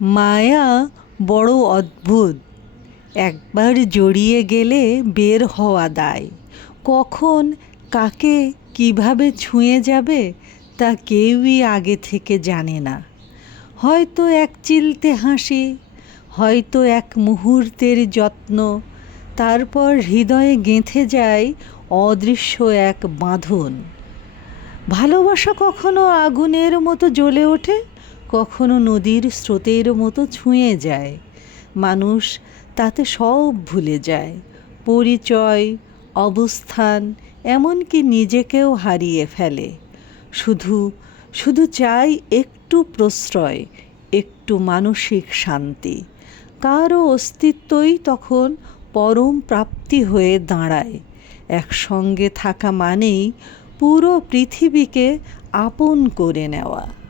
মায়া বড় অদ্ভুত। একবার জড়িয়ে গেলে বের হওয়া দায়। কখন কাকে কিভাবে ছুঁয়ে যাবে তা কেউই আগে থেকে জানে না। হয়তো এক চিলতে হাসি, হয়তো এক মুহূর্তের যত্ন, তারপর হৃদয়ে গেঁথে যায় অদৃশ্য এক বাঁধন। ভালোবাসা কখনো আগুনের মতো জ্বলে ওঠে, কখনো নদীর স্রোতের মতো ছুঁয়ে যায়। মানুষ তাতে সব ভুলে যায়, পরিচয়, অবস্থান, এমনকি নিজেকেও হারিয়ে ফেলে। শুধু শুধু চাই একটু প্রশ্রয়, একটু মানসিক শান্তি। কারও অস্তিত্বই তখন পরম প্রাপ্তি হয়ে দাঁড়ায়। একসঙ্গে থাকা মানেই পুরো পৃথিবীকে আপন করে নেওয়া।